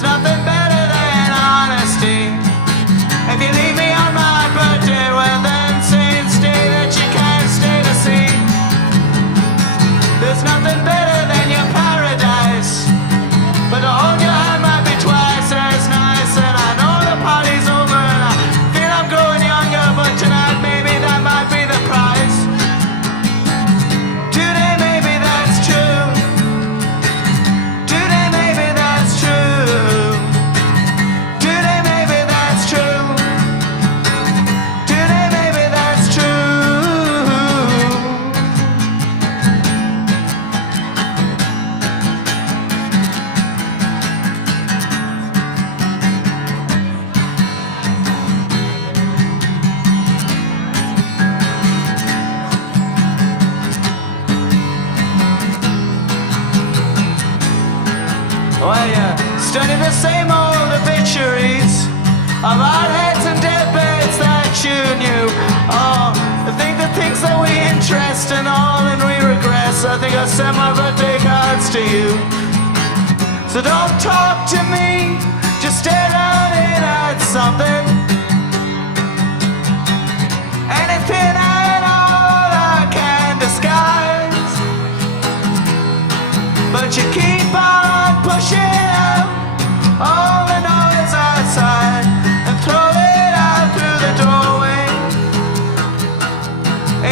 There's nothing better than honesty. If you leave me on my birthday, well then say instead that you can't stay to see. There's nothing better than your paradise, but to hold your hand might be twice as nice. And I know the party's over and I feel I'm growing younger, but tonight maybe that might be the price. Today maybe that's true. Today maybe that's true. Today maybe that's true. Today maybe that's true. Well, you study the same old obituaries of hard heads and deathbeds that you knew. Oh, I think the things that we interest in all and we regress. I think I'll send my birthday cards to you. So don't talk to me, just stare down in at something. Anything at all I can disguise, but you keep on pushing out all the noise outside and throw it out through the doorway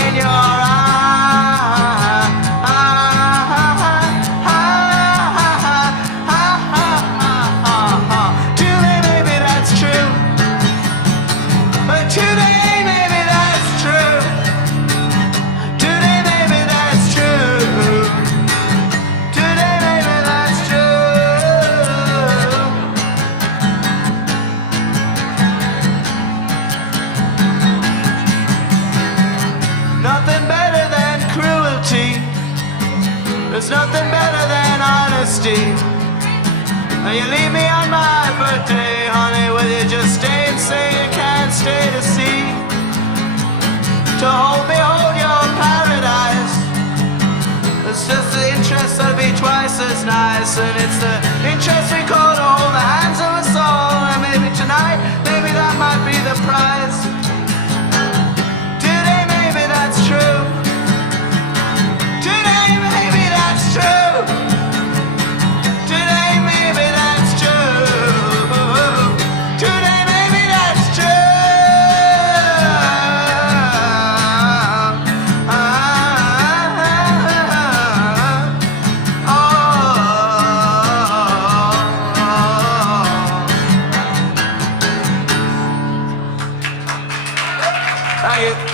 in your eye. Today maybe that's true, but today maybe that's true. Today maybe that's true. Today maybe that's true. Nothing better than cruelty. There's nothing better than honesty. Now you leave me on my birthday, honey. Will you just stay and say you can't stay to see? To hold your paradise. It's just the interest that'll be twice as nice, and it's the interest we call to hold the hands of us all. And maybe tonight, maybe that might be the prize. Today maybe that's true. Today maybe that's true. Today maybe that's true. Today maybe that's true. Thank you.